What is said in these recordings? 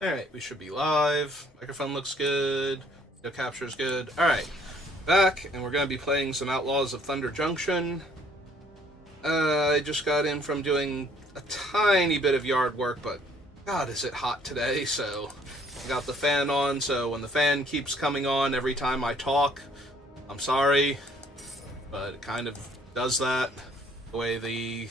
Alright, we should be live. Microphone looks good. Video capture is good. Alright, back, and we're going to be playing some Outlaws of Thunder Junction. I just got in from doing a tiny bit of yard work, but God, is it hot today, so I got the fan on, so when the fan keeps coming on every time I talk, I'm sorry, but it kind of does that, the way the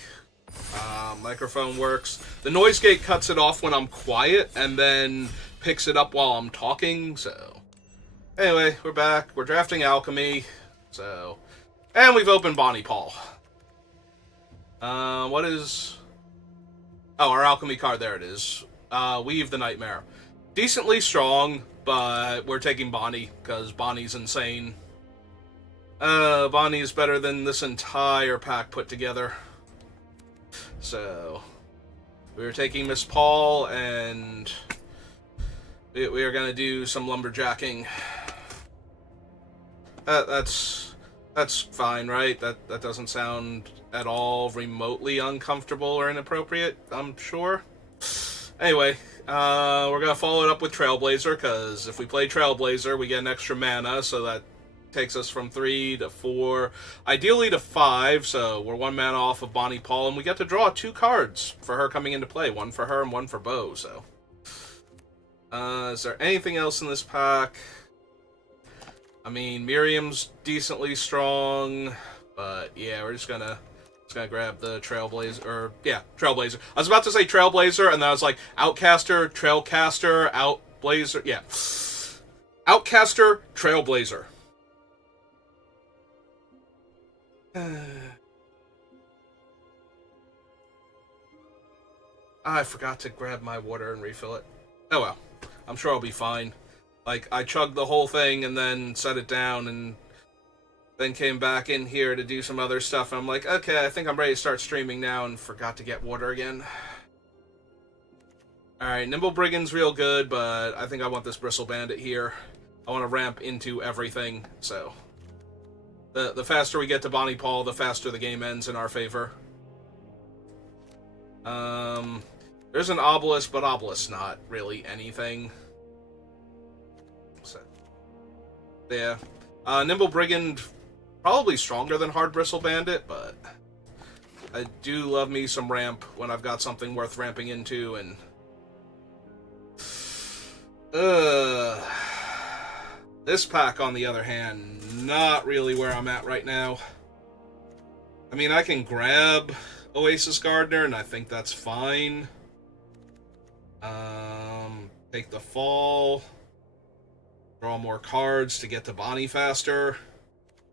microphone works. The noise gate cuts it off when I'm quiet and then picks it up while I'm talking, so... Anyway, we're back. We're drafting Alchemy, so... And we've opened Bonnie Paul. What is... Oh, our Alchemy card, there it is. Weave the Nightmare. Decently strong, but we're taking Bonnie, because Bonnie's insane. Bonnie is better than this entire pack put together. So, we are taking Miss Paul, and we are going to do some lumberjacking. That's fine, right? That doesn't sound at all remotely uncomfortable or inappropriate, I'm sure. Anyway, we're going to follow it up with Trailblazer, because if we play Trailblazer, we get an extra mana, so that takes us from 3 to 4, ideally to 5, so we're 1 mana off of Bonnie Paul, and we get to draw 2 cards for her coming into play, 1 for her and 1 for Bo, so. Is there anything else in this pack? I mean, Miriam's decently strong, but yeah, we're just gonna grab the Trailblazer, or, yeah, Trailblazer. I was about to say Trailblazer, and then I was like, Outcaster, Trailcaster, Outblazer, yeah. Outcaster, Trailblazer. I forgot to grab my water and refill it. Oh well, I'm sure I'll be fine. Like, I chugged the whole thing and then set it down and then came back in here to do some other stuff, and I'm like, okay, I think I'm ready to start streaming now, and forgot to get water again. Alright, Nimble Brigand's real good, but I think I want this Bristle Bandit here. I want to ramp into everything, so... The faster we get to Bonnie Paul, the faster the game ends in our favor. There's an Obelisk, but Obelisk's not really anything. So, yeah. Nimble Brigand, probably stronger than Hard Bristle Bandit, but I do love me some ramp when I've got something worth ramping into, and... This pack, on the other hand, not really where I'm at right now. I mean, I can grab Oasis Gardener, and I think that's fine. Take the fall. Draw more cards to get to Bonnie faster.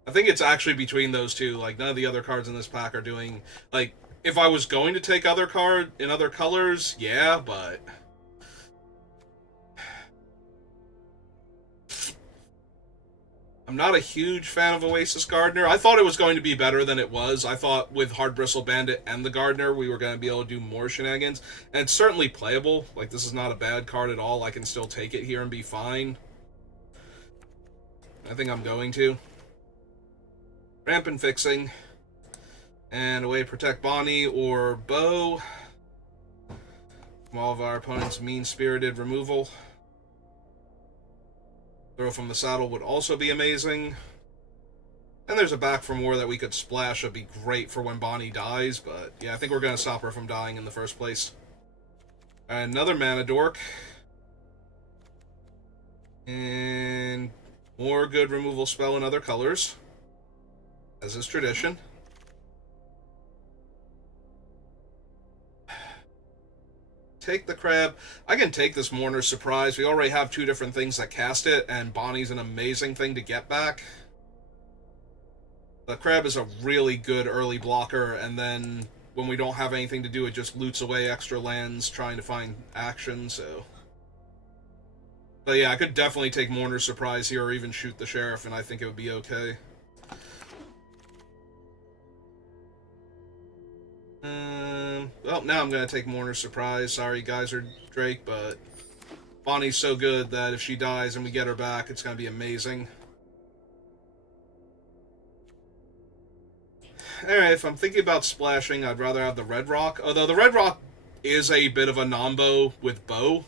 I think it's actually between those two. Like, none of the other cards in this pack are doing... Like, if I was going to take other card in other colors, yeah, but... I'm not a huge fan of Oasis Gardener. I thought it was going to be better than it was. I thought with Hard Bristle Bandit and the Gardener, we were going to be able to do more shenanigans. And it's certainly playable. Like, this is not a bad card at all. I can still take it here and be fine. I think I'm going to. Ramp and Fixing. And a way to protect Bonnie or Bo from all of our opponent's mean-spirited removal. Throw from the Saddle would also be amazing. And there's a Back for More that we could splash. That'd be great for when Bonnie dies, but yeah, I think we're going to stop her from dying in the first place. Another Mana Dork. And more good removal spell in other colors, as is tradition. Take the Crab. I can take this Mourner's Surprise. We already have 2 different things that cast it, and Bonnie's an amazing thing to get back. The Crab is a really good early blocker, and then when we don't have anything to do, it just loots away extra lands trying to find action, so... But yeah, I could definitely take Mourner's Surprise here, or even shoot the Sheriff, and I think it would be okay. Well, now I'm going to take Mourner's Surprise. Sorry, Geyser Drake, but Bonnie's so good that if she dies and we get her back, it's going to be amazing. Alright, if I'm thinking about splashing, I'd rather have the Red Rock. Although the Red Rock is a bit of a nombo with Bo.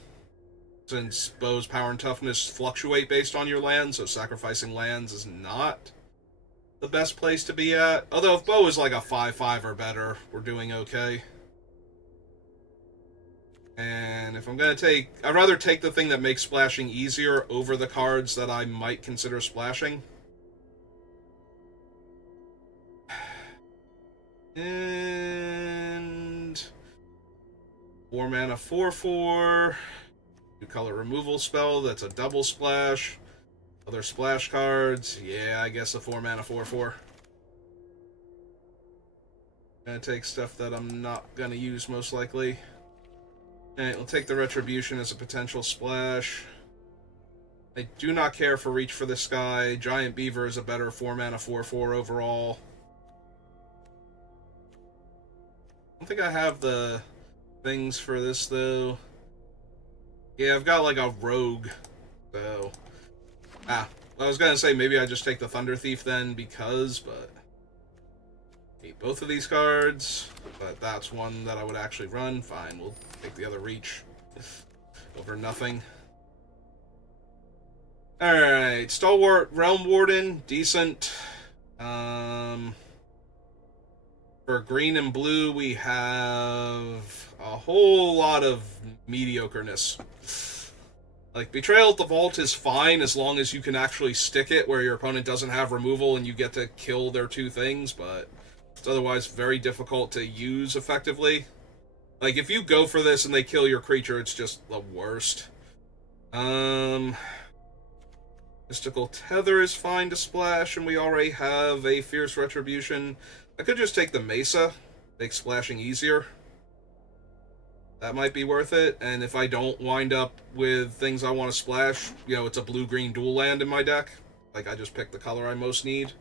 since bows power and toughness fluctuate based on your land, so sacrificing lands is not the best place to be at. Although if bow is like a 5/5 or better, we're doing okay. And if I'm gonna take, I'd rather take the thing that makes splashing easier over the cards that I might consider splashing. And 4 mana 4/4. 2-color removal spell, that's a double splash. Other splash cards, yeah, I guess a 4 mana 4/4. Gonna take stuff that I'm not gonna use most likely. Alright, we'll take the Retribution as a potential splash. I do not care for Reach for the Sky. Giant Beaver is a better 4 mana 4/4 overall. I don't think I have the things for this though. Yeah, I've got like a rogue, so... I was gonna say maybe I just take the Thunder Thief then, but... Need both of these cards, but that's one that I would actually run. Fine, we'll take the other Reach over nothing. Alright, Stalwart Realm Warden, decent. For green and blue, we have a whole lot of mediocreness. Like, Betrayal at the Vault is fine as long as you can actually stick it where your opponent doesn't have removal and you get to kill their 2 things, but it's otherwise very difficult to use effectively. Like, if you go for this and they kill your creature, it's just the worst. Mystical Tether is fine to splash, and we already have a Fierce Retribution. I could just take the Mesa, make splashing easier. That might be worth it, and if I don't wind up with things I want to splash, you know, it's a blue-green dual land in my deck. Like, I just pick the color I most need.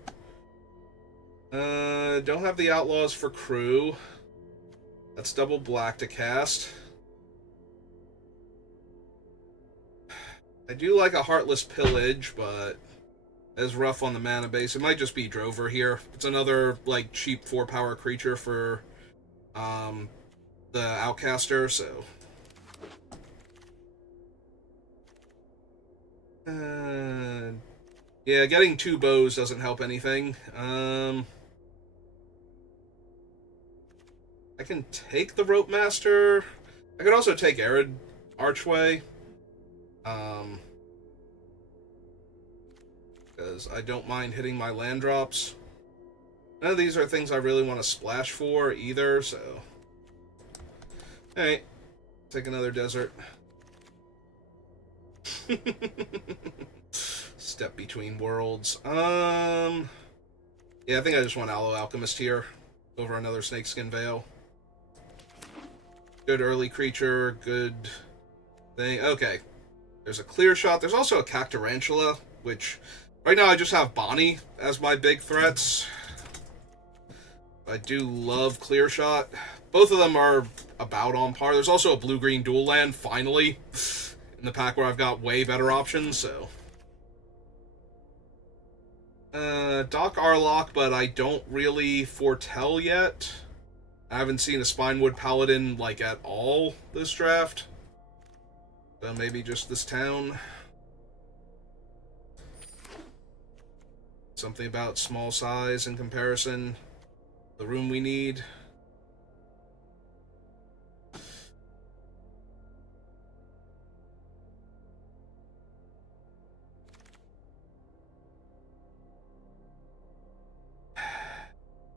Don't have the Outlaws for crew. That's double black to cast. I do like a Heartless Pillage, but it's rough on the mana base. It might just be Drover here. It's another, like, cheap 4-power creature for, the Outcaster, so... yeah, getting 2 bows doesn't help anything. I can take the Rope Master. I could also take Arid Archway. Because I don't mind hitting my land drops. None of these are things I really want to splash for either, so... Alright. Take another desert. Step between worlds. Yeah, I think I just want Aloe Alchemist here over another Snakeskin Veil. Good early creature, good thing. Okay. There's a Clear Shot. There's also a Cactarantula, which right now I just have Bonnie as my big threats. I do love Clear Shot. Both of them are about on par. There's also a blue-green dual land, finally, in the pack where I've got way better options, so... Doc Arlock, but I don't really foretell yet. I haven't seen a Spinewood Paladin, like, at all this draft. So maybe just this town. Something about small size in comparison. The room we need.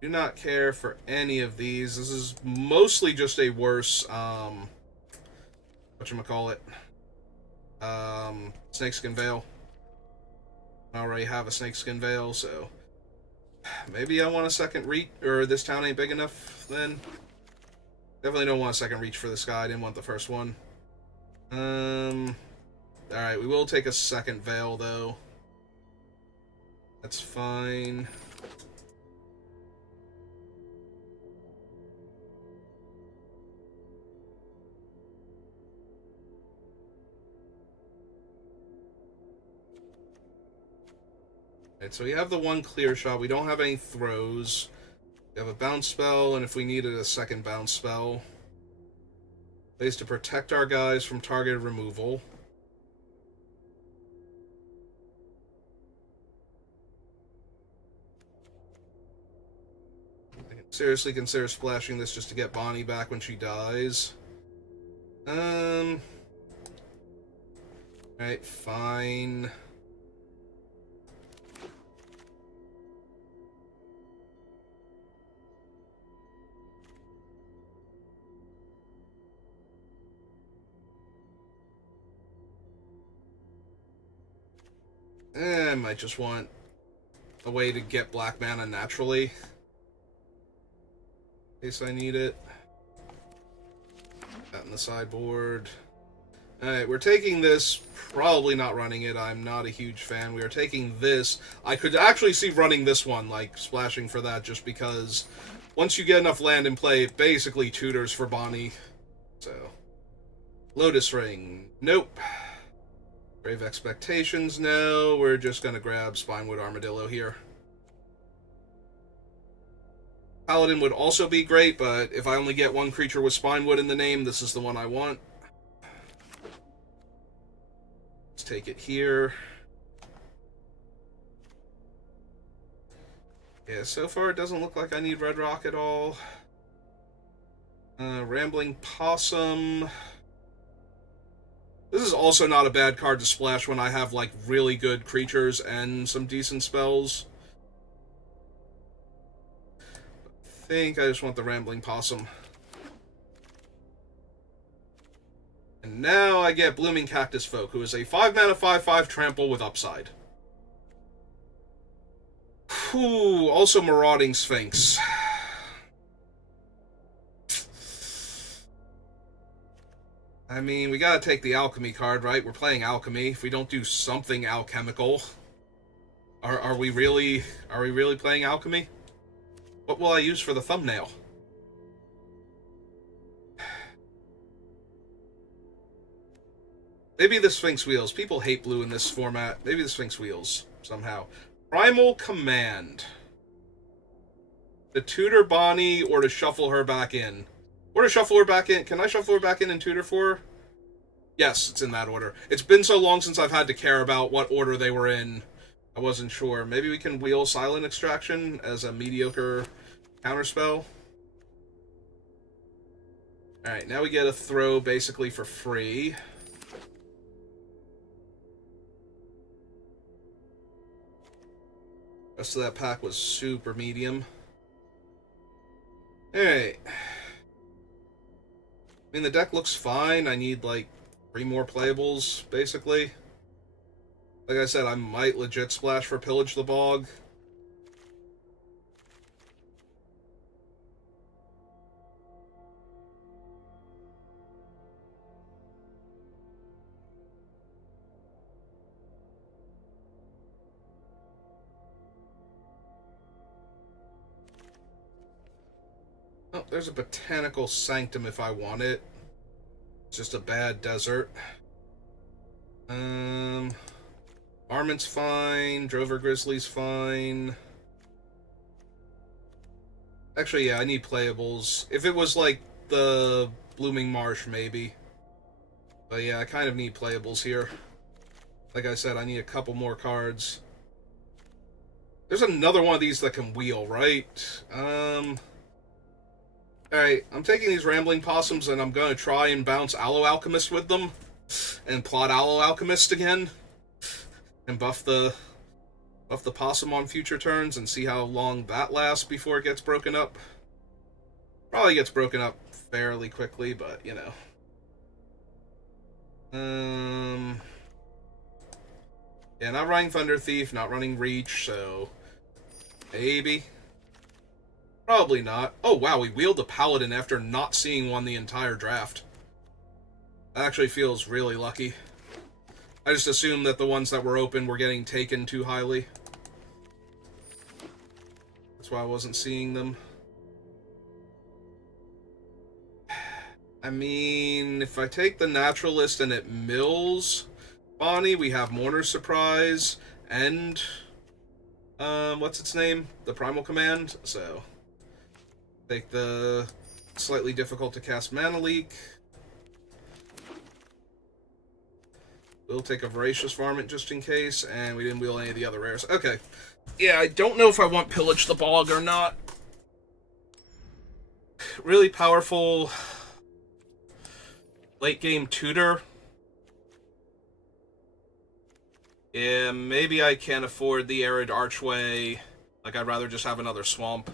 Do not care for any of these. This is mostly just a worse, whatchamacallit, Snakeskin Veil. I already have a Snakeskin Veil, so maybe I want a second reach, or this town ain't big enough then. Definitely don't want a second reach for this guy. I didn't want the first one. Alright, we will take a second Veil, though. That's fine. Alright, so we have the one Clear Shot. We don't have any throws. We have a bounce spell, and if we needed a second bounce spell. Ways to protect our guys from targeted removal. seriously consider splashing this just to get Bonnie back when she dies. Alright, fine. I might just want a way to get black mana naturally. In case I need it. That in the sideboard. Alright, we're taking this, probably not running it, I'm not a huge fan. We are taking this. I could actually see running this one, like, splashing for that, just because once you get enough land in play, it basically tutors for Bonnie. So, Lotus Ring, nope. Brave Expectations, no. We're just gonna grab Spinewood Armadillo here. Paladin would also be great, but if I only get one creature with Spinewood in the name, this is the one I want. Let's take it here. Yeah, so far it doesn't look like I need Red Rock at all. Rambling Possum. This is also not a bad card to splash when I have, like, really good creatures and some decent spells. I think I just want the Rambling Possum. And now I get Blooming Cactus Folk, who is a 5-mana 5/5 trample with upside. Whew, also Marauding Sphinx. I mean, we gotta take the Alchemy card, right? We're playing Alchemy. If we don't do something alchemical, are we really playing Alchemy? What will I use for the thumbnail? Maybe the Sphinx Wheels. People hate blue in this format. Maybe the Sphinx Wheels, somehow. Primal Command. To tutor Bonnie or to shuffle her back in. Or to shuffle her back in. Can I shuffle her back in and tutor for her? Yes, it's in that order. It's been so long since I've had to care about what order they were in. I wasn't sure. Maybe we can wheel Silent Extraction as a mediocre counterspell. Alright, now we get a throw basically for free. Rest of that pack was super medium. Alright. I mean, the deck looks fine. I need, like, 3 more playables, basically. Like I said, I might legit splash for Pillage the Bog. Oh, there's a Botanical Sanctum if I want it. It's just a bad desert. Arment's fine. Drover Grizzly's fine. Actually, yeah, I need playables. If it was like the Blooming Marsh, maybe. But yeah, I kind of need playables here. Like I said, I need a couple more cards. There's another one of these that can wheel, right? Alright, I'm taking these Rambling Possums and I'm going to try and bounce Aloe Alchemist with them. And plot Aloe Alchemist again. And buff the Possum on future turns and see how long that lasts before it gets broken up. Probably gets broken up fairly quickly, but, you know. Yeah, not running Thunder Thief, not running Reach, so... maybe. Probably not. Oh, wow, we wheeled a Paladin after not seeing one the entire draft. That actually feels really lucky. I just assumed that the ones that were open were getting taken too highly. That's why I wasn't seeing them. I mean, if I take the Naturalist and it mills Bonnie, we have Mourner's Surprise and... what's its name? The Primal Command, so... take the slightly difficult to cast Mana Leak. We'll take a Voracious Varmint just in case, and we didn't wheel any of the other rares. Okay. Yeah, I don't know if I want Pillage the Bog or not. really powerful late game tutor. Yeah, maybe I can't afford the Arid Archway. Like, I'd rather just have another swamp.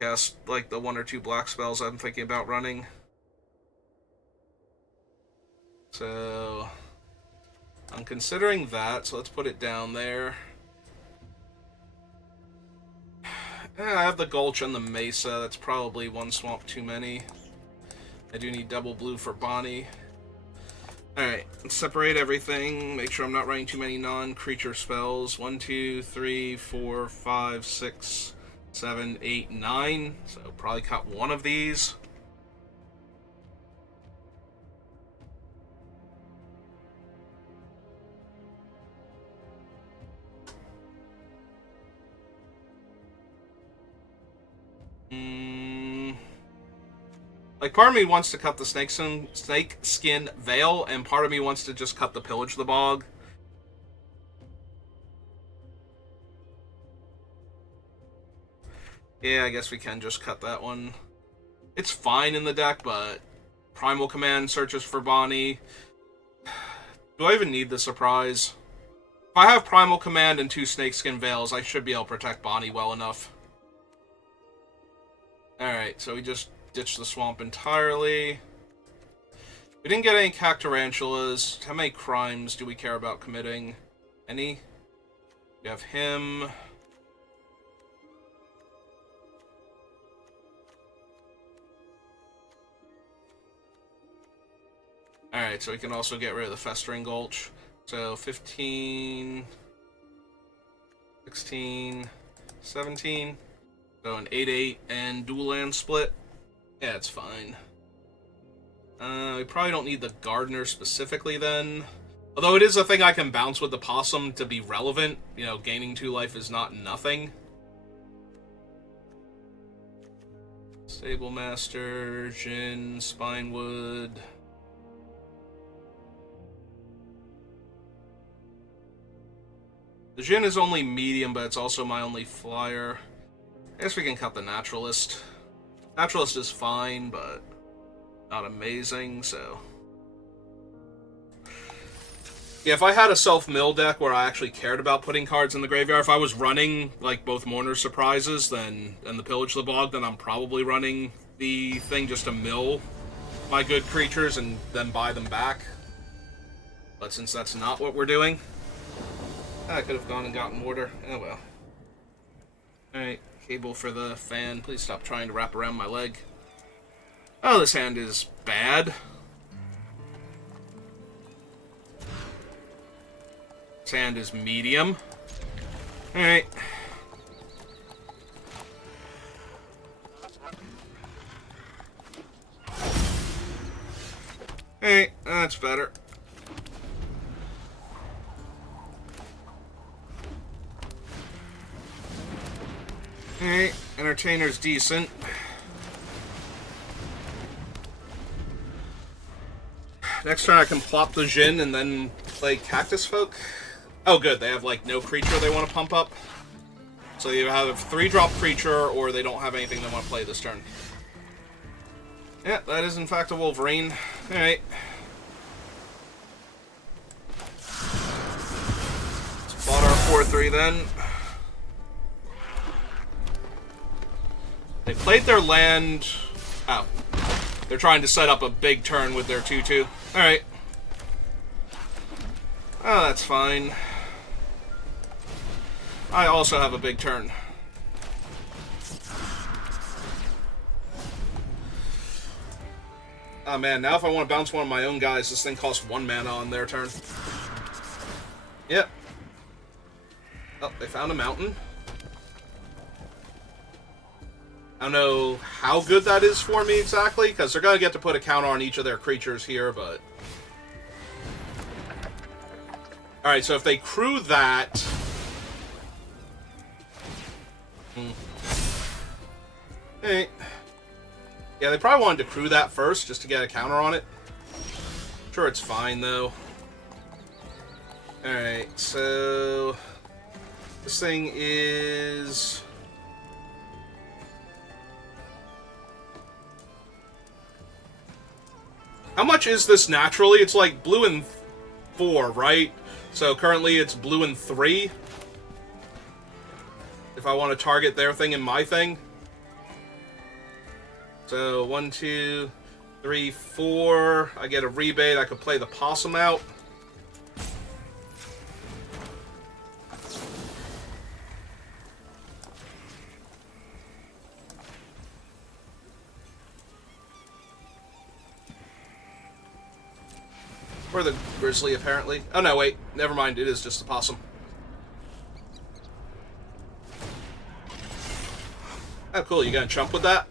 Cast, like, the 1 or 2 black spells I'm thinking about running. So, I'm considering that, so let's put it down there. I have the Gulch and the Mesa. That's probably 1 swamp too many. I do need double blue for Bonnie. Alright, let's separate everything. Make sure I'm not running too many non-creature spells. 1, 2, 3, 4, 5, 6, 7, 8, 9. So probably cut one of these. Like, part of me wants to cut the snake skin veil, and part of me wants to just cut the Pillage the Bog. Yeah, I guess we can just cut that one. It's fine in the deck, but Primal Command searches for Bonnie. Do I even need the surprise? If I have Primal Command and 2 Snakeskin Veils, I should be able to protect Bonnie well enough. Alright, so we just ditched the swamp entirely. We didn't get any Cactarantulas. How many crimes do we care about committing? Any? We have him. Alright, so we can also get rid of the Festering Gulch. So 15, 16, 17. So an 8-8 and dual land split. Yeah, it's fine. We probably don't need the Gardener specifically then. Although it is a thing I can bounce with the Possum to be relevant. You know, gaining 2 life is not nothing. Stable Master, Jin, Spinewood. The Jin is only medium, but it's also my only flyer. I guess we can cut the Naturalist. Naturalist is fine, but not amazing, so... Yeah, if I had a self-mill deck where I actually cared about putting cards in the graveyard, if I was running, like, both Mourner's Surprises and the Pillage the Bog, then I'm probably running the thing just to mill my good creatures and then buy them back. But since that's not what we're doing, I could have gone and gotten water. Oh well. Alright, cable for the fan. Please stop trying to wrap around my leg. Oh, this hand is bad. This hand is medium. Alright. Alright, that's better. Alright, Entertainer's decent. Next turn I can plop the Jin and then play Cactus Folk. Oh good, they have like no creature they want to pump up. So you have a 3-drop creature or they don't have anything they want to play this turn. Yeah, that is in fact a Wolverine. Alright. Let's bought our 4-3 then. They played their land... Oh. They're trying to set up a big turn with their 2-2. Alright. Oh, that's fine. I also have a big turn. Oh man, now if I want to bounce one of my own guys, this thing costs 1 mana on their turn. Yep. Oh, they found a mountain. I don't know how good that is for me exactly, because they're going to get to put a counter on each of their creatures here, but... Alright, so if they crew that... Hey. Yeah, they probably wanted to crew that first, just to get a counter on it. Sure, it's fine, though. Alright, so... This thing is... How much is this naturally? It's like blue and 4, right? So currently it's blue and 3. If I want to target their thing and my thing. So 1, 2, 3, 4. I get a rebate. I could play the possum out. Or the grizzly, apparently. Oh, no, wait. Never mind. It is just the possum. Oh, cool. You gonna chump with that?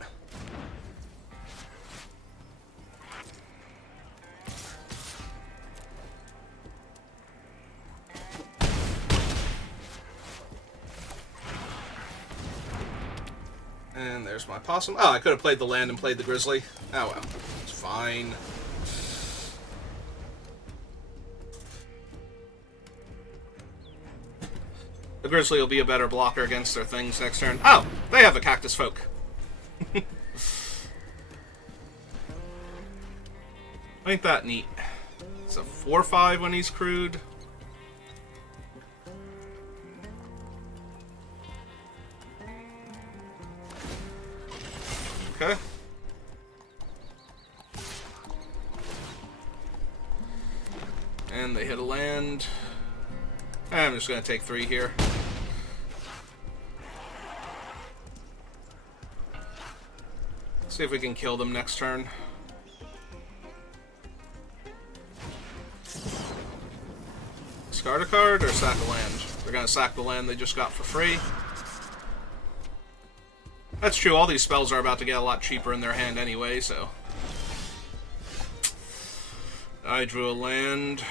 And there's my possum. Oh, I could have played the land and played the grizzly. Oh, well. It's fine. The grizzly will be a better blocker against their things next turn. Oh, they have a cactus folk. Ain't that neat? It's a 4/5 when he's crude. Okay. And they hit a land. I'm just going to take 3 here. See if we can kill them next turn. Discard a card or sack a land? They're going to sack the land they just got for free. That's true, all these spells are about to get a lot cheaper in their hand anyway, so... I drew a land.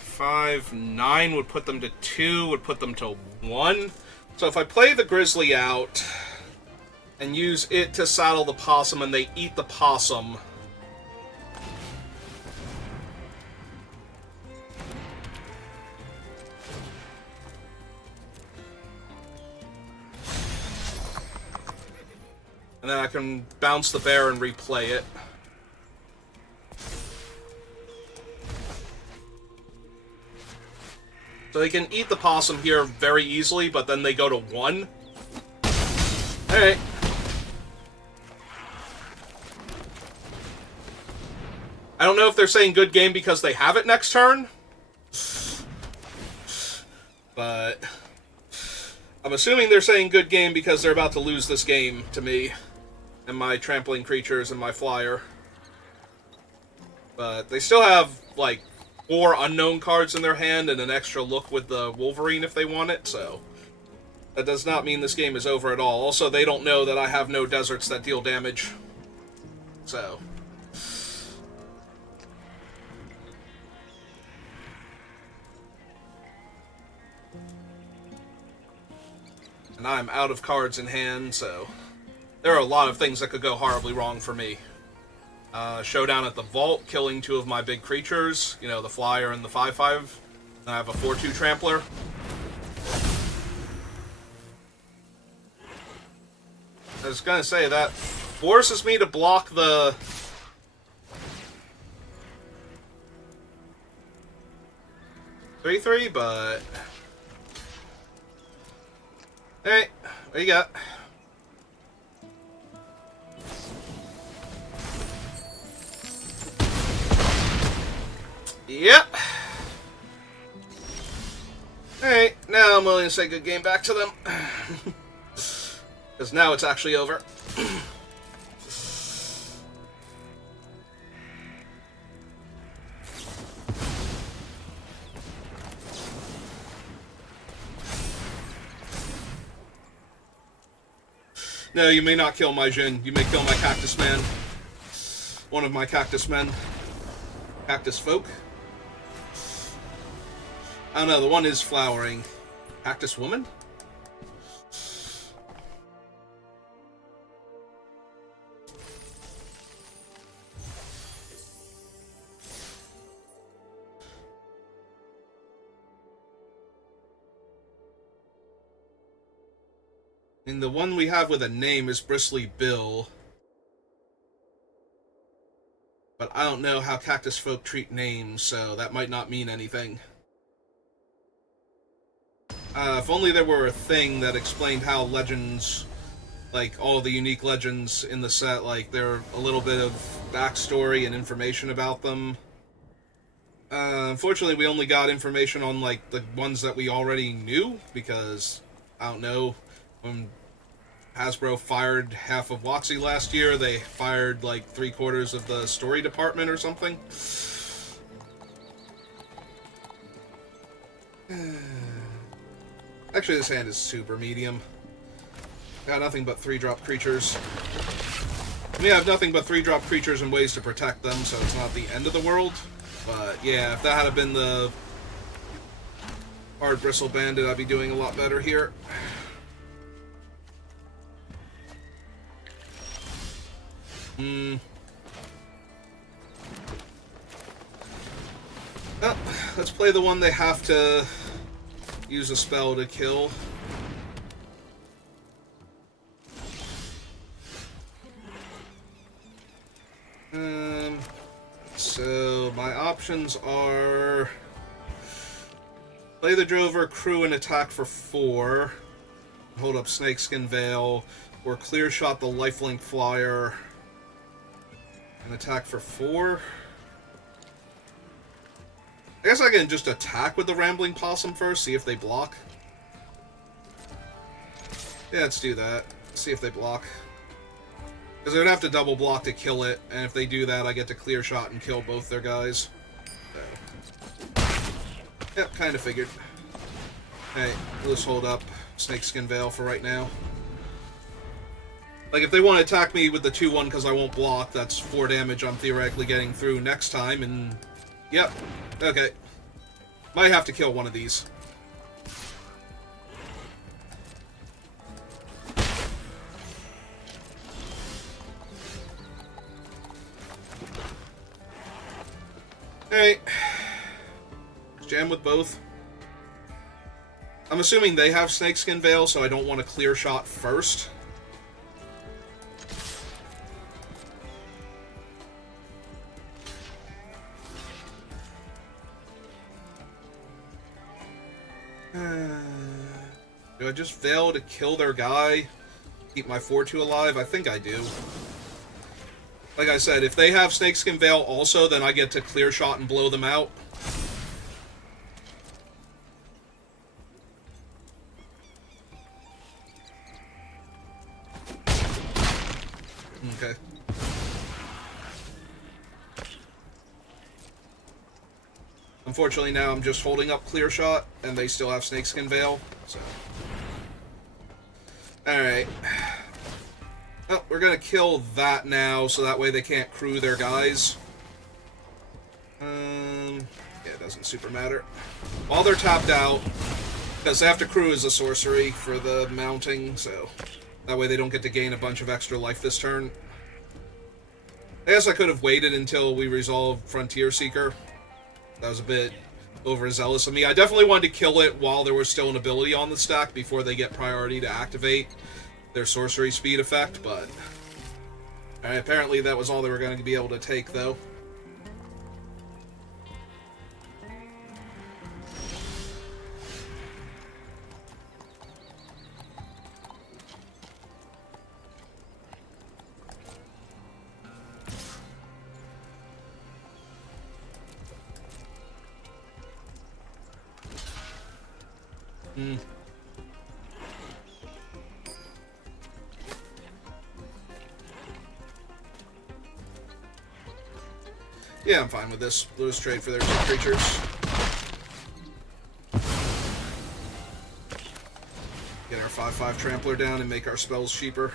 Five, 9 would put them to 2, would put them to 1. So if I play the grizzly out and use it to saddle the possum and they eat the possum, and then I can bounce the bear and replay it. So they can eat the possum here very easily, but then they go to 1. Alright. I don't know if they're saying good game because they have it next turn. But I'm assuming they're saying good game because they're about to lose this game to me. And my trampling creatures and my flyer. But they still have, like, 4 unknown cards in their hand and an extra look with the Wolverine if they want it, so... That does not mean this game is over at all. Also, they don't know that I have no deserts that deal damage. So... And I'm out of cards in hand, so... There are a lot of things that could go horribly wrong for me. Showdown at the Vault, killing 2 of my big creatures. You know, the Flyer and the 5/5. And I have a 4/2 Trampler. I was gonna say, that forces me to block the... three, but... Hey, what you got? Yep. Alright, now I'm willing to say good game back to them. Because now it's actually over. No, you may not kill my Jin. You may kill my Cactus Man. One of my Cactus Men. Cactus Folk. I don't know, the one is flowering. Cactus Woman? And the one we have with a name is Bristly Bill. But I don't know how cactus folk treat names, so that might not mean anything. If only there were a thing that explained how legends, like all the unique legends in the set, like there are a little bit of backstory and information about them. Unfortunately, we only got information on like the ones that we already knew, because, I don't know, when Hasbro fired half of WotC last year, they fired like 3/4 of the story department or something. Actually, this hand is super medium. Got nothing but 3-drop creatures. We have nothing but 3-drop creatures and ways to protect them, so it's not the end of the world. But yeah, if that had been the Hard Bristle Bandit, I'd be doing a lot better here. Well, let's play the one they have to use a spell to kill. So my options are play the Drover Crew and attack for 4, hold up Snakeskin Veil, or clear shot the Lifelink Flyer and attack for 4. I guess I can just attack with the Rambling Possum first, see if they block. Yeah, let's do that. See if they block. Because they would have to double block to kill it, and if they do that, I get to clear shot and kill both their guys. So. Yep, kind of figured. Hey, let's hold up Snakeskin Veil for right now. Like, if they want to attack me with the 2-1 because I won't block, that's 4 damage I'm theoretically getting through next time, and... Yep. Okay. Might have to kill one of these. Alright. Jam with both. I'm assuming they have Snakeskin Veil, so I don't want to clear shot first. Do I just Veil to kill their guy? Keep my 4-2 alive? I think I do. Like I said, if they have Snakeskin Veil also, then I get to clear shot and blow them out. Okay. Unfortunately, now I'm just holding up clear shot, and they still have Snakeskin Veil, so... Alright. Oh, we're gonna kill that now, so that way they can't crew their guys. Yeah, it doesn't super matter. While they're tapped out, because they have to crew as a sorcery for the mounting, so... That way they don't get to gain a bunch of extra life this turn. I guess I could have waited until we resolved Frontier Seeker. That was a bit overzealous of me. I definitely wanted to kill it while there was still an ability on the stack before they get priority to activate their sorcery speed effect, but... Alright, apparently that was all they were going to be able to take, though. Yeah, I'm fine with this. Lose trade for their 2 creatures. Get our 5/5 Trampler down and make our spells cheaper.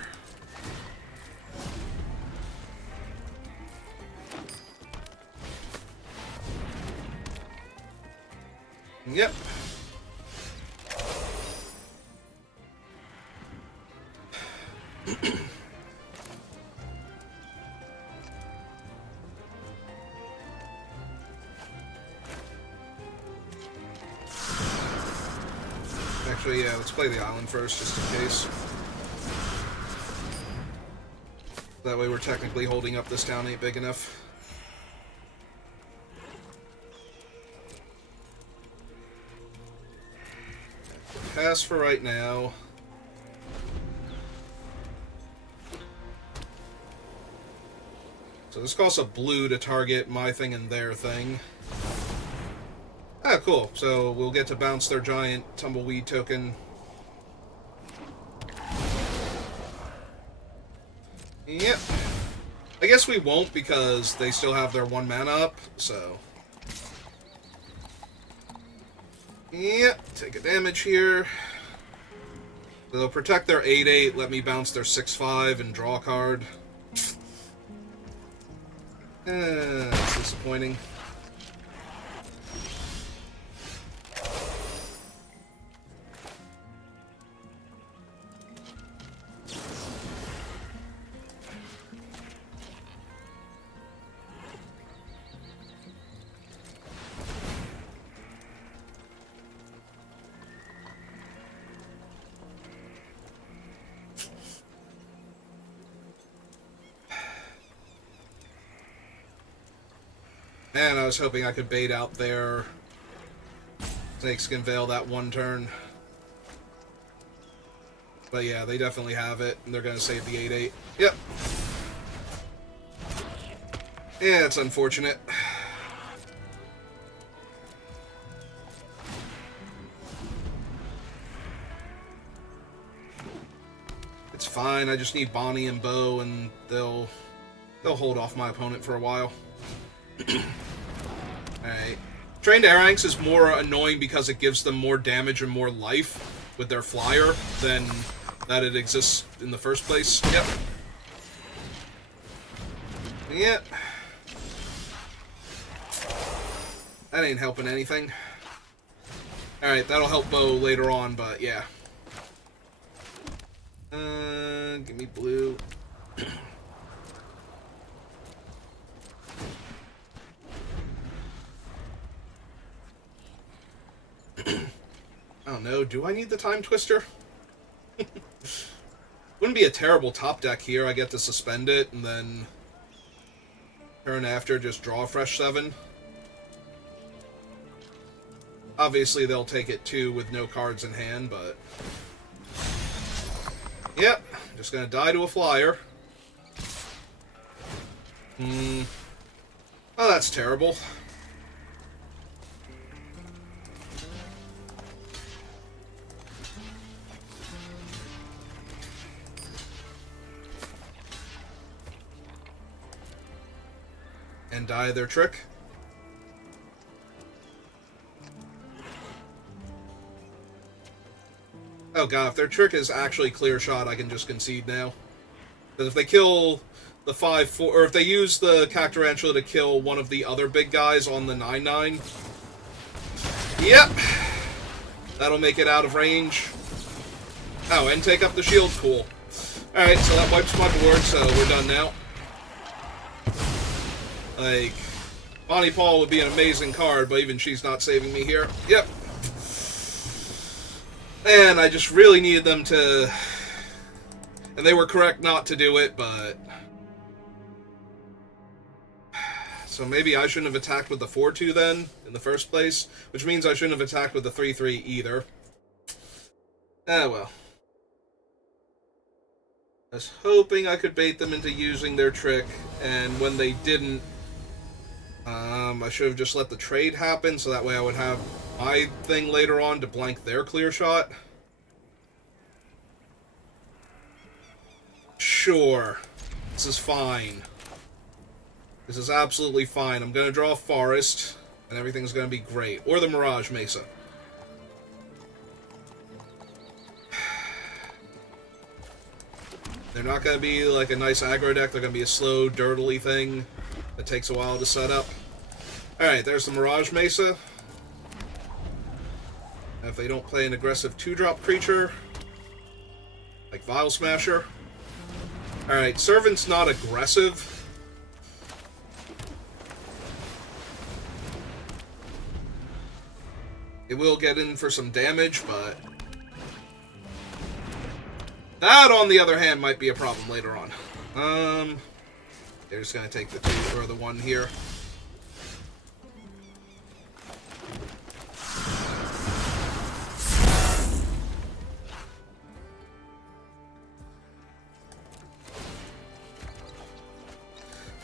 Yep. Actually, yeah, let's play the island first, just in case. That way we're technically holding up this town ain't big enough. Pass for right now. So this costs a blue to target my thing and their thing. Ah, cool. So we'll get to bounce their giant tumbleweed token. Yep. I guess we won't because they still have their 1 mana up, so... Yep, take a damage here. They'll protect their 8/8, let me bounce their 6/5 and draw a card. That's disappointing. Man, I was hoping I could bait out their Snakeskin Veil that one turn. But yeah, they definitely have it, and they're going to save the 8/8. Yep. Yeah, it's unfortunate. It's fine, I just need Bonnie and Bo, and they'll hold off my opponent for a while. Alright. Trained Aranx is more annoying because it gives them more damage and more life with their flyer than that it exists in the first place. Yep. Yep. That ain't helping anything. Alright, that'll help Bo later on, but yeah. Give me blue. I don't know, do I need the Time Twister? Wouldn't be a terrible top deck here. I get to suspend it, and then turn after, just draw a fresh 7. Obviously, they'll take it too with no cards in hand, but... Yep, just gonna die to a flyer. Oh, that's terrible. And die their trick. Oh god, if their trick is actually clear shot, I can just concede now. Because if they kill the 5/4, or if they use the Cactarantula to kill one of the other big guys on the 9/9, yep, that'll make it out of range. Oh, and take up the shield, cool. Alright, so that wipes my board, so we're done now. Like, Bonnie Paul would be an amazing card, but even she's not saving me here. Yep. And I just really needed them to... And they were correct not to do it, but... So maybe I shouldn't have attacked with the 4/2 then, in the first place. Which means I shouldn't have attacked with the 3/3 either. Ah, well. I was hoping I could bait them into using their trick, and when they didn't, I should have just let the trade happen, so that way I would have my thing later on to blank their clear shot. Sure. This is fine. This is absolutely fine. I'm going to draw a forest, and everything's going to be great. Or the Mirage Mesa. They're not going to be like a nice aggro deck. They're going to be a slow, dirtily thing that takes a while to set up. Alright, there's the Mirage Mesa. If they don't play an aggressive 2-drop creature, like Vile Smasher. Alright, Servant's not aggressive. It will get in for some damage, but... That, on the other hand, might be a problem later on. They're just gonna take the 2 or the 1 here.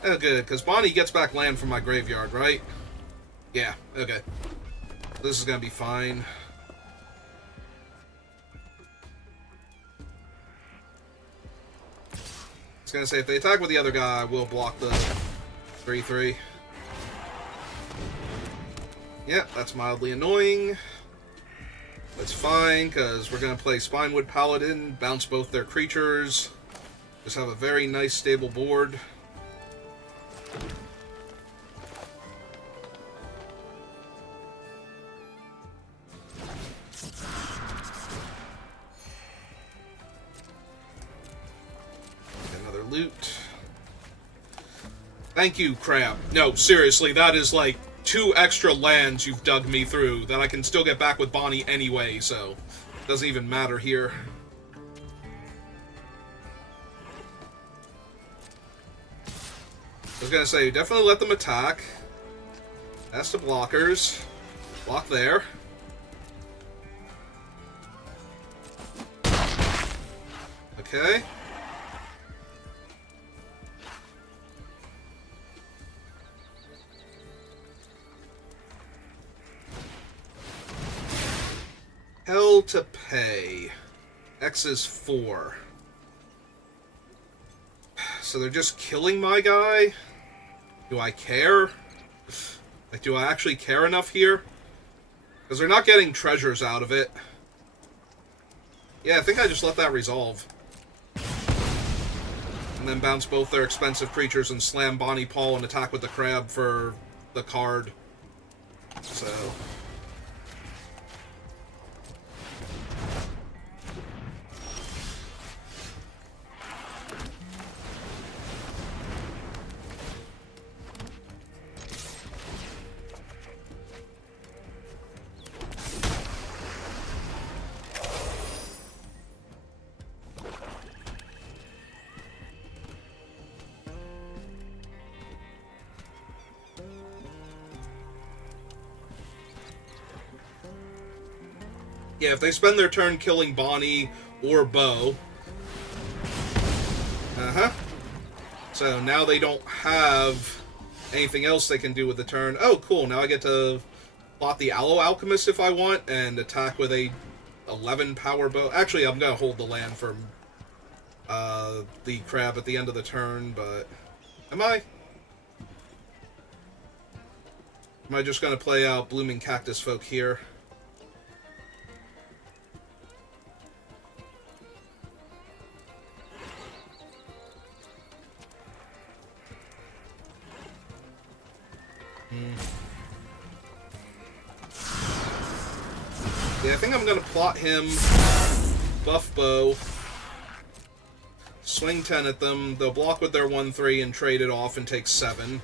Oh, good, because Bonnie gets back land from my graveyard, right? Yeah, okay. This is gonna be fine. I was gonna say, if they attack with the other guy, I will block the 3/3. Yeah, that's mildly annoying. That's fine, because we're gonna play Spinewood Paladin, bounce both their creatures, just have a very nice, stable board. Another loot. Thank you, crab. No, seriously, that is like 2 extra lands you've dug me through that I can still get back with Bonnie anyway, so it doesn't even matter here. I was gonna say, definitely let them attack. That's the blockers. Block there. Okay. Hell to pay. X is 4. So they're just killing my guy? Do I care? Like, do I actually care enough here? Because they're not getting treasures out of it. Yeah, I think I just let that resolve. And then bounce both their expensive creatures and slam Bonnie Paul and attack with the crab for the card. So... yeah, if they spend their turn killing Bonnie or Bo. So now they don't have anything else they can do with the turn. Oh, cool. Now I get to plot the Aloe Alchemist if I want and attack with a 11 power bow. Actually, I'm going to hold the land for the crab at the end of the turn, but... Am I? Am I just going to play out Blooming Cactus Folk here? Yeah, I think I'm gonna plot him, buff bow, swing 10 at them, they'll block with their 1/3 and trade it off and take 7.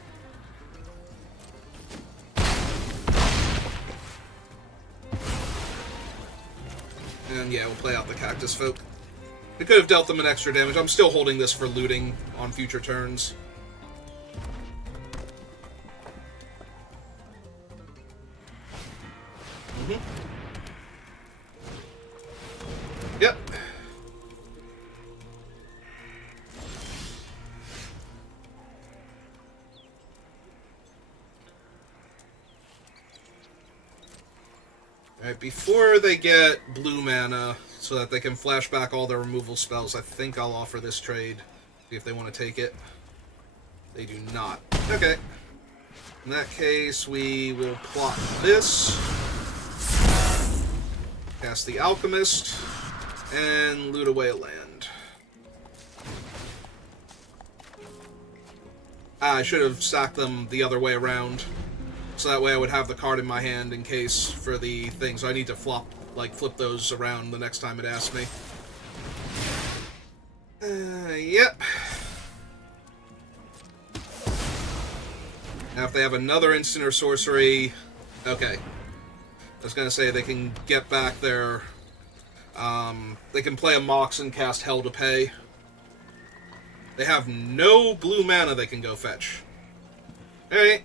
And yeah, we'll play out the Cactus Folk. We could have dealt them an extra damage. I'm still holding this for looting on future turns. Yep. Alright, before they get blue mana, so that they can flash back all their removal spells, I think I'll offer this trade. See if they want to take it. They do not. Okay. In that case, we will plot this. Cast the Alchemist. And loot away a land. I should have stacked them the other way around. So that way I would have the card in my hand in case for the thing. So I need to flip those around the next time it asks me. Yep. Now if they have another instant or sorcery... Okay. I was going to say they can get back their... they can play a Mox and cast Hell to Pay. They have no blue mana they can go fetch. Alright.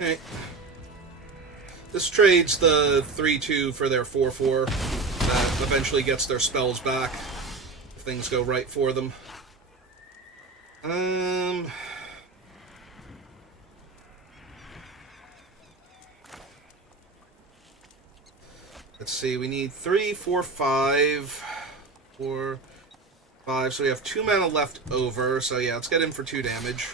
Okay. This trades the 3-2 for their 4-4. That eventually gets their spells back if things go right for them. Let's see, we need 3, 4, 5, 4, 5, so we have 2 mana left over, so yeah, let's get in for 2 damage.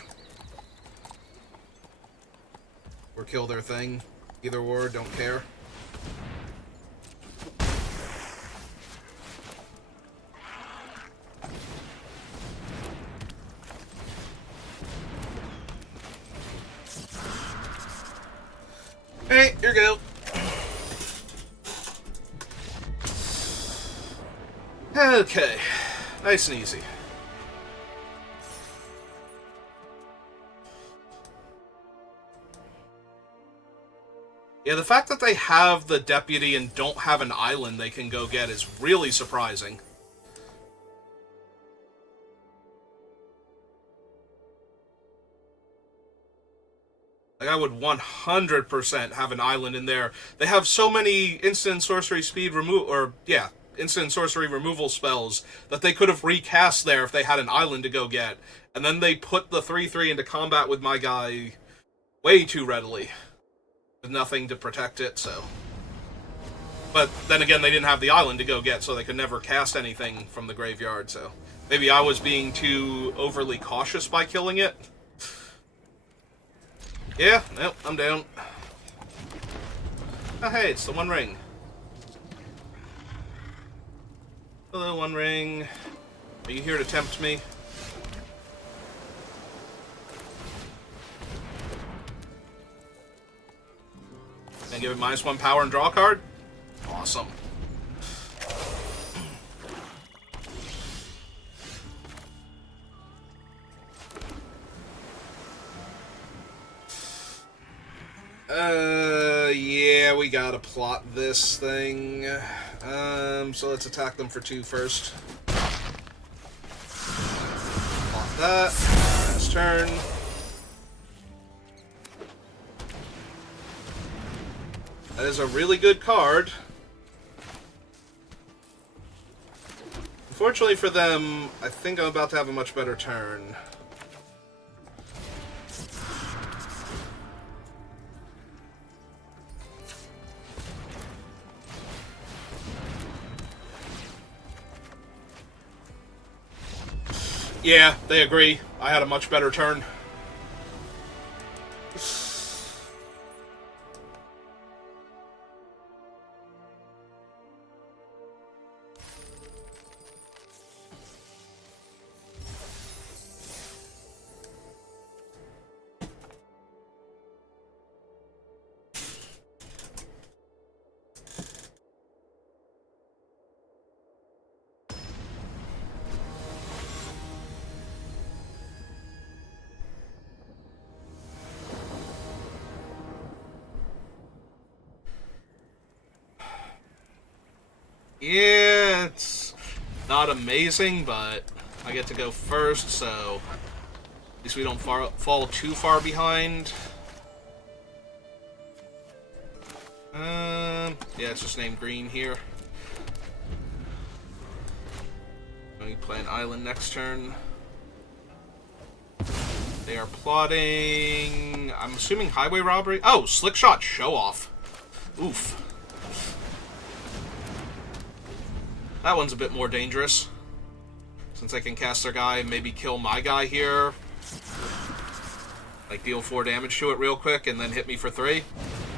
Or kill their thing. Either or, don't care. Hey, here you go. Okay, nice and easy. Yeah, the fact that they have the deputy and don't have an island they can go get is really surprising. Like, I would 100% have an island in there. They have so many instant sorcery speed instant sorcery removal spells that they could have recast there if they had an island to go get. And then they put the 3-3 into combat with my guy way too readily. With nothing to protect it, so. But then again, they didn't have the island to go get, so they could never cast anything from the graveyard, so. Maybe I was being too overly cautious by killing it. Yeah, nope, I'm down. Oh, hey, it's the One Ring. Hello, One Ring. Are you here to tempt me? And give it -1 power and draw a card? Awesome. Yeah, we gotta plot this thing. So let's attack them for 2 first. Plot that. Last turn. That is a really good card. Unfortunately for them, I think I'm about to have a much better turn. Yeah, they agree. I had a much better turn. Yeah, it's not amazing, but I get to go first, so at least we don't fall too far behind. Yeah, it's just named green here. Let me play an island next turn. They are plotting, I'm assuming highway robbery. Oh, slick shot show off. Oof. That one's a bit more dangerous. Since I can cast their guy and maybe kill my guy here. Like, deal 4 damage to it real quick and then hit me for 3.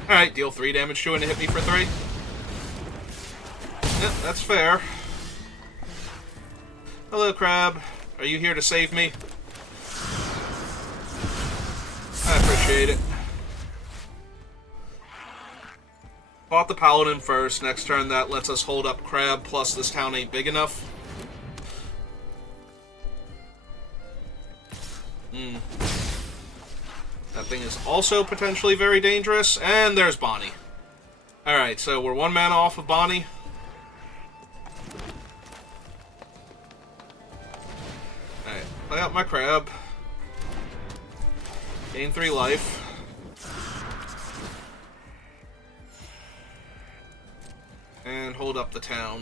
Alright, deal 3 damage to it and hit me for 3. Yep, that's fair. Hello, Crab. Are you here to save me? I appreciate it. Bought the Paladin first. Next turn, that lets us hold up Crab, plus this town ain't big enough. That thing is also potentially very dangerous. And there's Bonnie. Alright, so we're 1 mana off of Bonnie. Alright, play out my Crab. Gain 3 life. And hold up the town.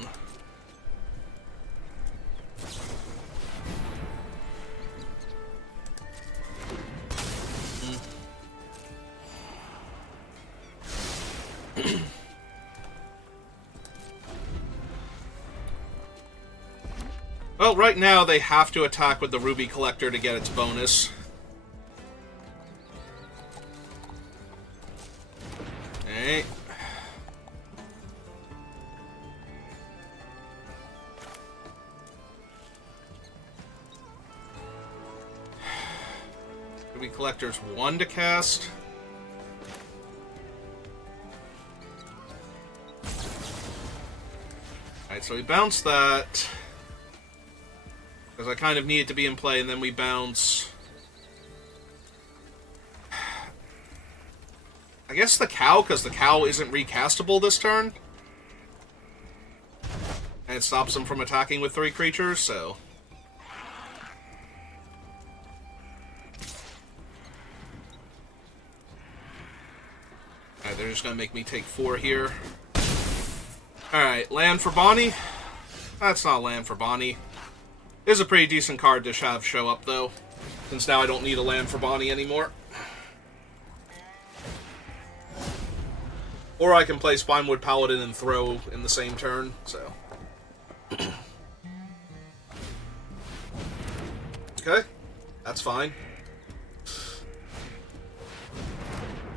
Well, right now they have to attack with the Ruby Collector to get its bonus. Alright. Ruby Collector's 1 to cast. Alright, so we bounce that. Because I kind of need it to be in play, and then we bounce... I guess the cow, because the cow isn't recastable this turn. And it stops them from attacking with 3 creatures, so... Alright, they're just going to make me take 4 here. Alright, land for Bonnie. That's not land for Bonnie. It is a pretty decent card to have show up, though, since now I don't need a land for Bonnie anymore. Or I can play Spinewood Paladin and throw in the same turn, so... Okay, that's fine.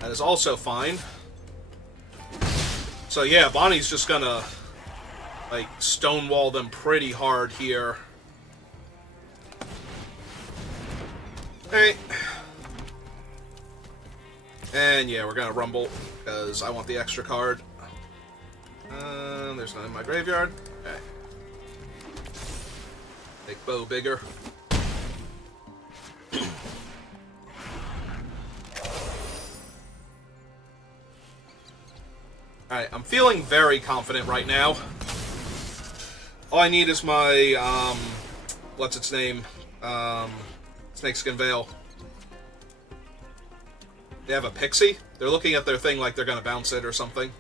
That is also fine. So yeah, Bonnie's just gonna, like, stonewall them pretty hard here. Alright. And yeah, we're gonna rumble, because I want the extra card. There's none in my graveyard. Okay. Make bow bigger. Alright, I'm feeling very confident right now. All I need is my, what's its name? Snakeskin Veil. They have a Pixie? They're looking at their thing like they're gonna bounce it or something.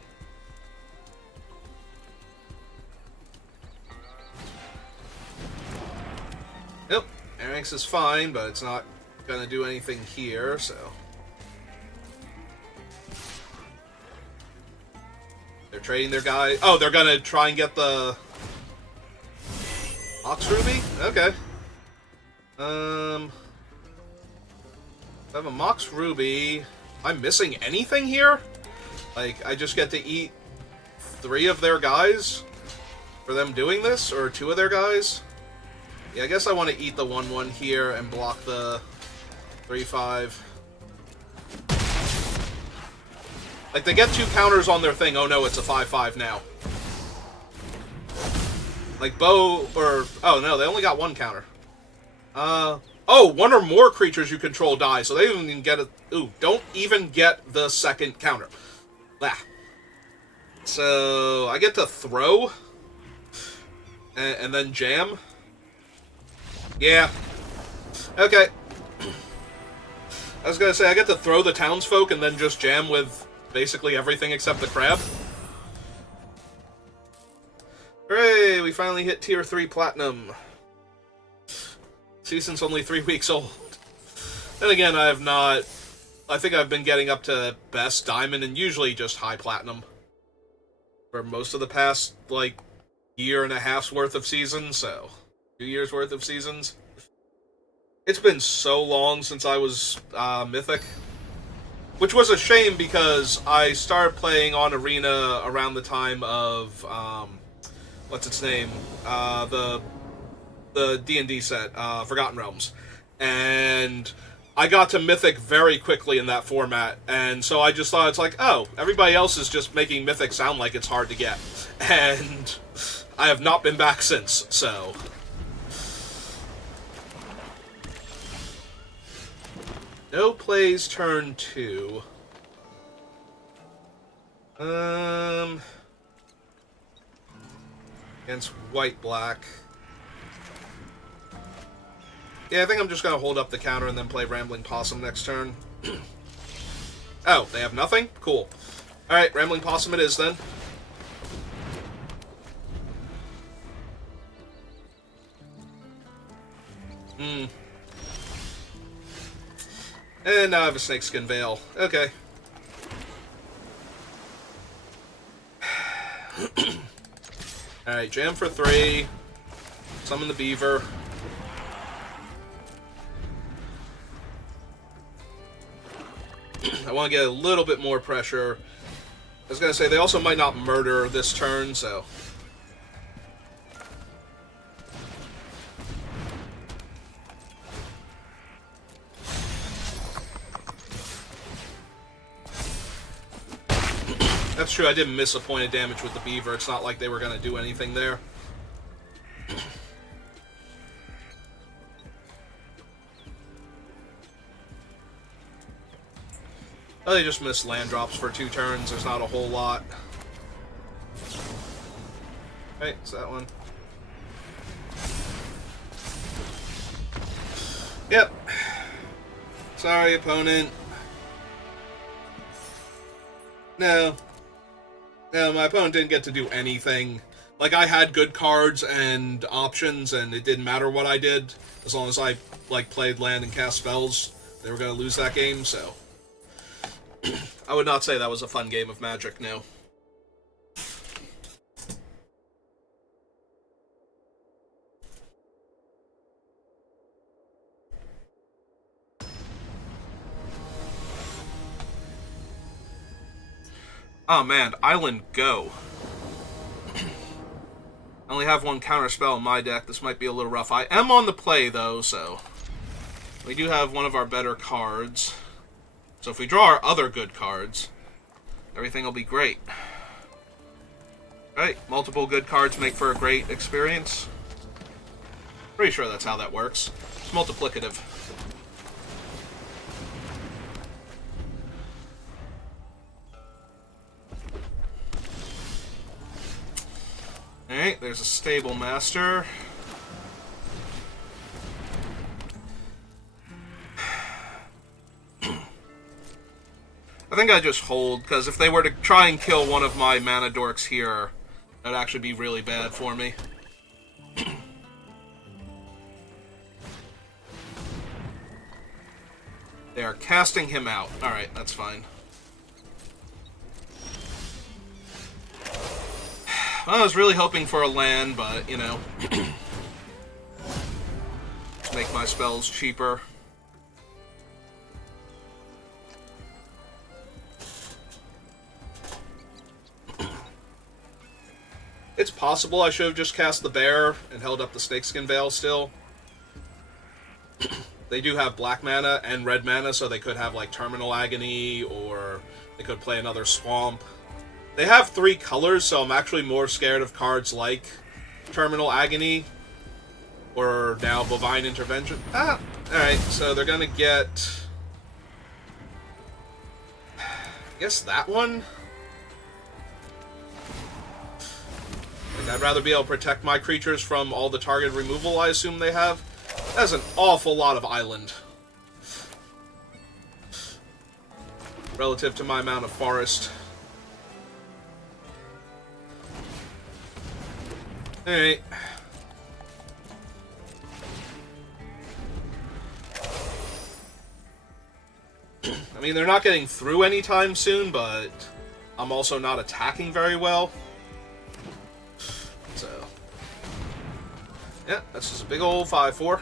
Nope. Aranx is fine, but it's not gonna do anything here, so... They're trading their guy... Oh, they're gonna try and get the... Ox Ruby? Okay. I have a Mox Ruby. Am I missing anything here? Like, I just get to eat 3 of their guys for them doing this? Or 2 of their guys? Yeah, I guess I want to eat the 1/1 here and block the 3/5. Like, they get 2 counters on their thing. Oh no, it's a 5/5 now. Like, Bo, or... Oh no, they only got 1 counter. Oh, 1 or more creatures you control die, so they don't even get a... Ooh, don't even get the second counter. Ah. So, I get to throw. And then jam. Yeah. Okay. I was gonna say, I get to throw the townsfolk and then just jam with basically everything except the crab. Hooray, we finally hit tier 3 platinum. Season's only 3 weeks old. Then again, I have not... I think I've been getting up to best diamond and usually just high platinum. For most of the past, like, year and a half's worth of seasons, so... 2 years worth of seasons. It's been so long since I was, Mythic. Which was a shame because I started playing on Arena around the time of, what's its name? The D&D set, Forgotten Realms, and I got to Mythic very quickly in that format, and so I just thought it's like, oh, everybody else is just making Mythic sound like it's hard to get, and I have not been back since. So. No plays turn 2. Against white-black. Yeah, I think I'm just going to hold up the counter and then play Rambling Possum next turn. Oh, they have nothing? Cool. Alright, Rambling Possum it is then. And now I have a Snakeskin Veil. Okay. Alright, jam for 3. Summon the Beaver. I want to get a little bit more pressure. I was going to say, they also might not murder this turn, so... That's true, I didn't miss a point of damage with the Beaver. It's not like they were going to do anything there. Oh, they just missed land drops for 2 turns. There's not a whole lot. Right, it's that one. Yep. Sorry, opponent. No. No, my opponent didn't get to do anything. Like, I had good cards and options, and it didn't matter what I did. As long as I, like, played land and cast spells, they were going to lose that game, so... I would not say that was a fun game of Magic, no. Oh man, Island Go. I only have 1 counterspell in my deck. This might be a little rough. I am on the play, though, so... We do have one of our better cards. So if we draw our other good cards, everything will be great. Right, multiple good cards make for a great experience. Pretty sure that's how that works. It's multiplicative. Alright, there's a Stable Master. I think I just hold, because if they were to try and kill one of my mana dorks here, that would actually be really bad for me. They are casting him out. Alright, that's fine. Well, I was really hoping for a land, but, you know. Make my spells cheaper. It's possible I should have just cast the Bear and held up the Snakeskin Veil still. They do have black mana and red mana, so they could have, like, Terminal Agony, or they could play another Swamp. They have 3 colors, so I'm actually more scared of cards like Terminal Agony, or now Bovine Intervention. Alright, so they're gonna get... I guess that one? I'd rather be able to protect my creatures from all the target removal I assume they have. That's an awful lot of island. Relative to my amount of forest. Alright. I mean, they're not getting through anytime soon, but I'm also not attacking very well. So, yeah, that's just a big old 5/4.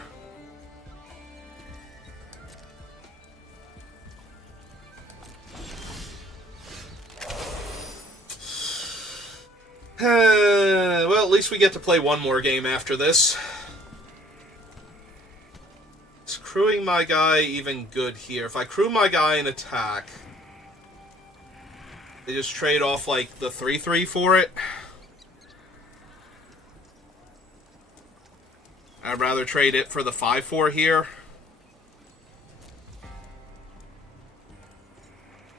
Well, at least we get to play one more game after this. Is crewing my guy even good here? If I crew my guy in attack, they just trade off, like, the 3-3 for it. I'd rather trade it for the 5-4 here.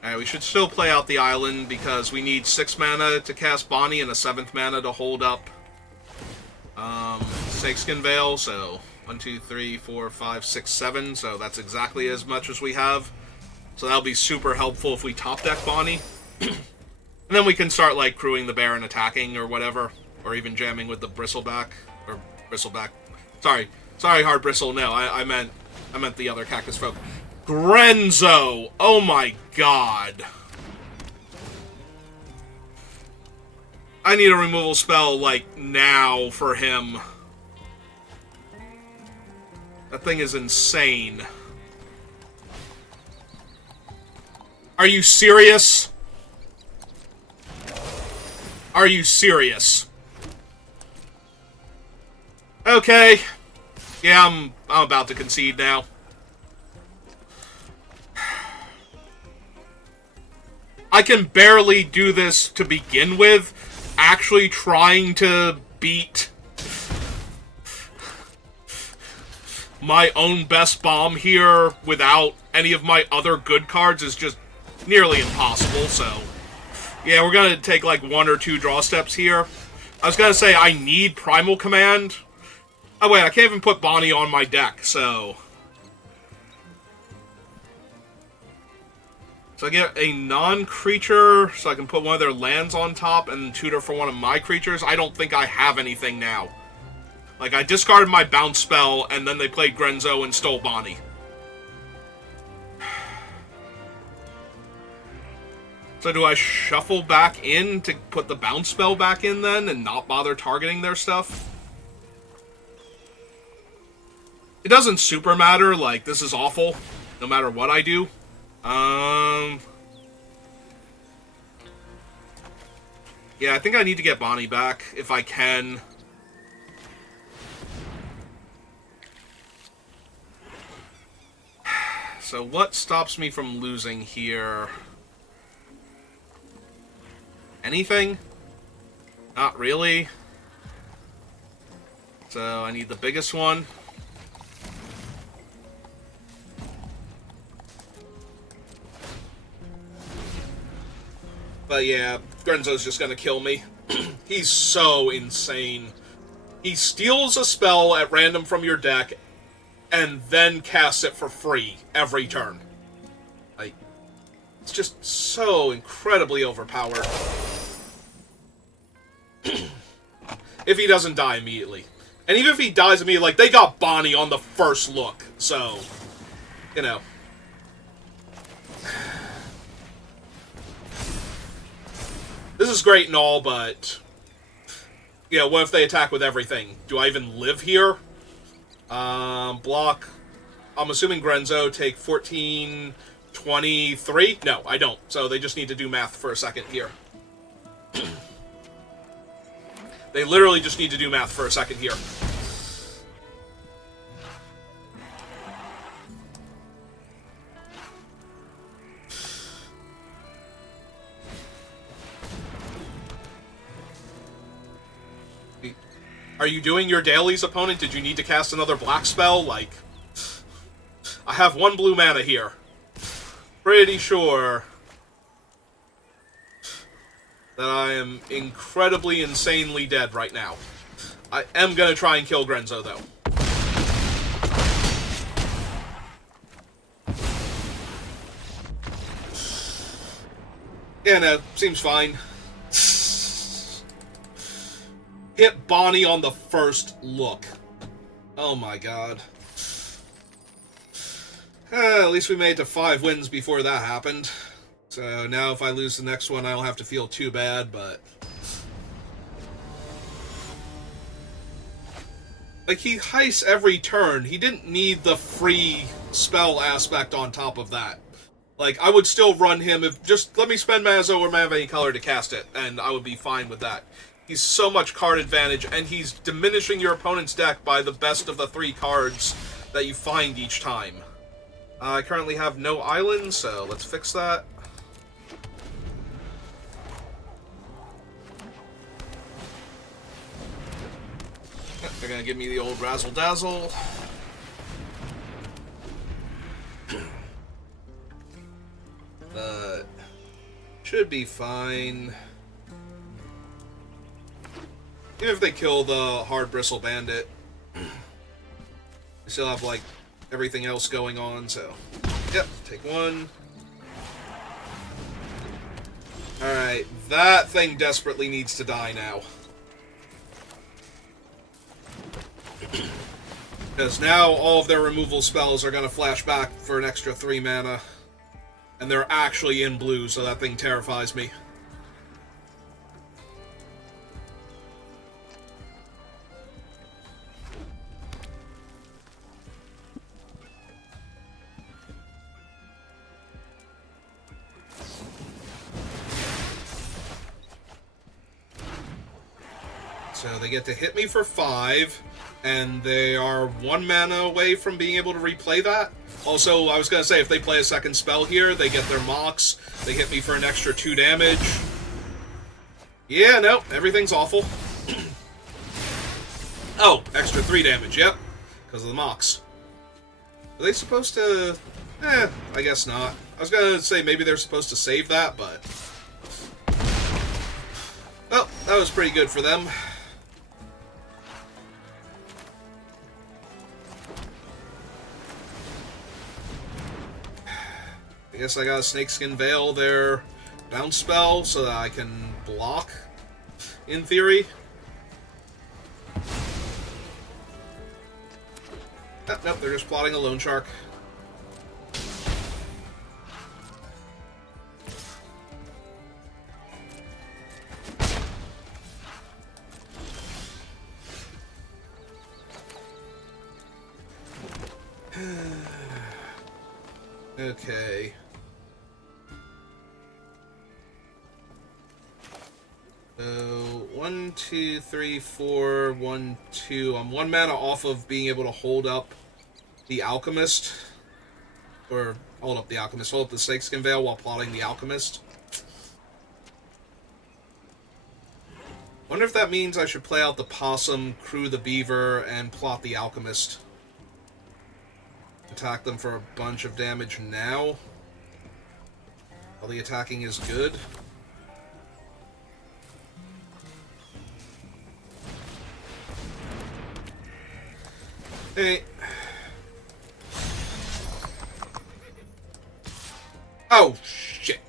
Alright, we should still play out the island because we need 6 mana to cast Bonnie and a 7th mana to hold up Snakeskin Veil, so 1, 2, 3, 4, 5, 6, 7, so that's exactly as much as we have. So that'll be super helpful if we top deck Bonnie. And then we can start, like, crewing the bear and attacking or whatever, or even jamming with the Bristleback, or Bristleback. Sorry, Hard Bristle, no, I meant the other Cactus Folk. Grenzo! Oh my god. I need a removal spell, like, now for him. That thing is insane. Are you serious? Are you serious? Okay. Yeah, I'm about to concede now. I can barely do this to begin with. Actually trying to beat my own best bomb here without any of my other good cards is just nearly impossible, so... Yeah, we're gonna take like 1 or 2 draw steps here. I was gonna say I need Primal Command. Oh wait, I can't even put Bonnie on my deck, so... So I get a non-creature, so I can put one of their lands on top and tutor for one of my creatures. I don't think I have anything now. Like, I discarded my bounce spell, and then they played Grenzo and stole Bonnie. So do I shuffle back in to put the bounce spell back in then, and not bother targeting their stuff? It doesn't super matter, like, this is awful, no matter what I do. Yeah, I think I need to get Bonnie back, if I can. So what stops me from losing here? Anything? Not really. So I need the biggest one. But yeah, Grenzo's just gonna kill me. He's so insane. He steals a spell at random from your deck, and then casts it for free every turn. Like, it's just so incredibly overpowered. If he doesn't die immediately. And even if he dies immediately, like, they got Bonnie on the first look, so, you know. This is great and all, but... Yeah, what if they attack with everything? Do I even live here? Block... I'm assuming Grenzo take 14, 23? No, I don't. So they just need to do math for a second here. They literally just need to do math for a second here. Are you doing your dailies, opponent? Did you need to cast another black spell? Like, I have 1 blue mana here. Pretty sure that I am incredibly, insanely dead right now. I am gonna try and kill Grenzo, though. Yeah, no, seems fine. Hit Bonnie on the first look. Oh my god. At least we made it to 5 wins before that happened. So now if I lose the next one, I don't have to feel too bad, but... Like, he heists every turn. He didn't need the free spell aspect on top of that. Like, I would still run him if... Just let me spend Mazo or Mana of any color to cast it, and I would be fine with that. He's so much card advantage, and he's diminishing your opponent's deck by the best of the 3 cards that you find each time. I currently have no islands, so let's fix that. They're gonna give me the old Razzle Dazzle. Should be fine. Even if they kill the Hard Bristle Bandit, we still have, like, everything else going on, so... Yep, take 1. Alright, that thing desperately needs to die now. Because now all of their removal spells are going to flash back for an extra 3 mana. And they're actually in blue, so that thing terrifies me. So they get to hit me for 5, and they are 1 mana away from being able to replay that. Also, I was going to say, if they play a second spell here, they get their mocks, they hit me for an extra 2 damage. Yeah, no, everything's awful. Oh, extra 3 damage, yep, because of the mocks. Are they supposed to... I guess not. I was going to say maybe they're supposed to save that, but... Well, that was pretty good for them. I guess I gotta Snakeskin Veil their bounce spell so that I can block, in theory. Nope, they're just plotting a Loan Shark. Okay. So, 1, 2, 3, 4, 1, 2. I'm 1 mana off of being able to hold up the Alchemist. Or, hold up the Snakeskin Veil while plotting the Alchemist. Wonder if that means I should play out the Possum, crew the Beaver, and plot the Alchemist. Attack them for a bunch of damage now. While the attacking is good. Hey. Oh, shit.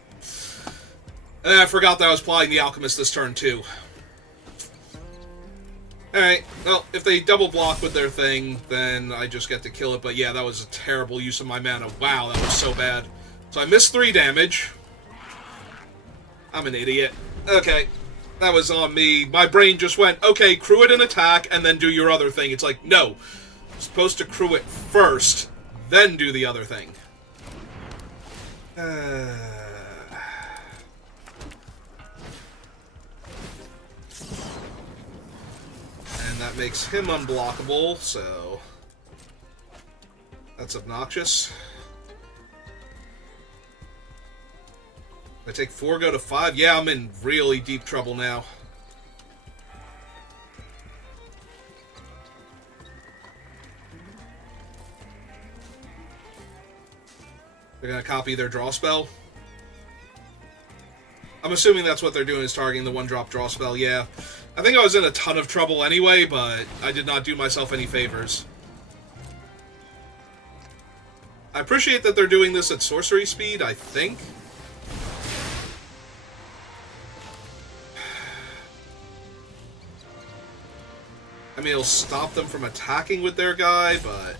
I forgot that I was playing the Alchemist this turn, too. Alright, well, if they double block with their thing, then I just get to kill it. But yeah, that was a terrible use of my mana. Wow, that was so bad. So I missed 3 damage. I'm an idiot. Okay, that was on me. My brain just went, okay, crew it an attack, and then do your other thing. It's like, no. You're supposed to crew it first, then do the other thing. And that makes him unblockable, so... That's obnoxious. I take 4, go to 5. Yeah, I'm in really deep trouble now. They're gonna copy their draw spell. I'm assuming that's what they're doing, is targeting the 1-drop draw spell, yeah. I think I was in a ton of trouble anyway, but I did not do myself any favors. I appreciate that they're doing this at sorcery speed, I think. I mean, it'll stop them from attacking with their guy, but...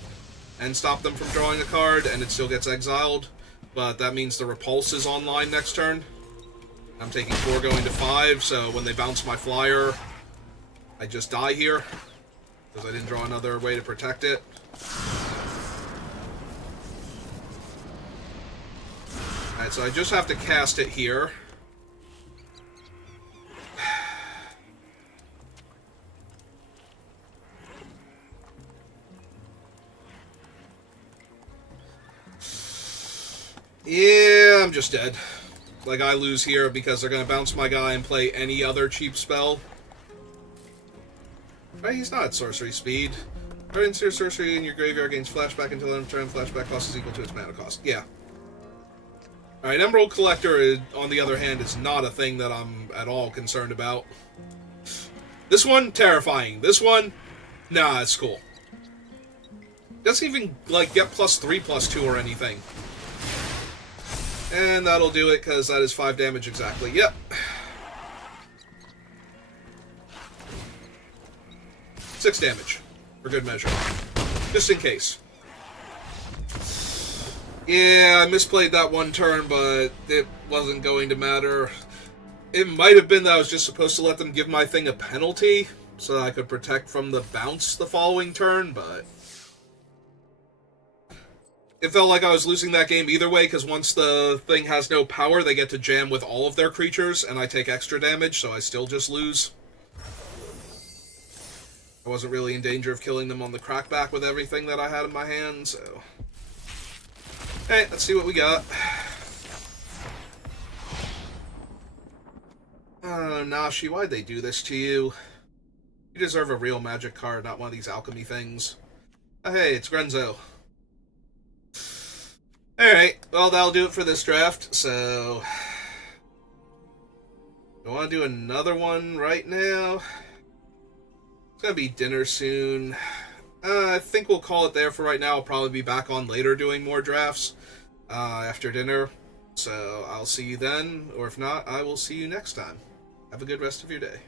And stop them from drawing a card, and it still gets exiled. But that means the Repulse is online next turn. I'm taking 4 going to 5, so when they bounce my flyer, I just die here. Because I didn't draw another way to protect it. Alright, so I just have to cast it here. Yeah, I'm just dead. Like, I lose here because they're going to bounce my guy and play any other cheap spell. Right, he's not at sorcery speed. Target your sorcery in your graveyard gains flashback until end of turn. Flashback cost is equal to its mana cost. Yeah. Alright, Emerald Collector, on the other hand, is not a thing that I'm at all concerned about. This one, terrifying. This one, nah, it's cool. Doesn't even, like, get +3/+2 or anything. And that'll do it, because that is 5 damage exactly. Yep. 6 damage, for good measure. Just in case. Yeah, I misplayed that one turn, but it wasn't going to matter. It might have been that I was just supposed to let them give my thing a penalty, so that I could protect from the bounce the following turn, but it felt like I was losing that game either way, because once the thing has no power, they get to jam with all of their creatures, and I take extra damage, so I still just lose. I wasn't really in danger of killing them on the crackback with everything that I had in my hand, so... Hey, let's see what we got. Nashi, why'd they do this to you? You deserve a real magic card, not one of these alchemy things. Oh, hey, it's Grenzo. Alright, well, that'll do it for this draft, so... Do I want to do another one right now? It's gonna be dinner soon. I think we'll call it there for right now. I'll probably be back on later doing more drafts after dinner. So I'll see you then, or if not, I will see you next time. Have a good rest of your day.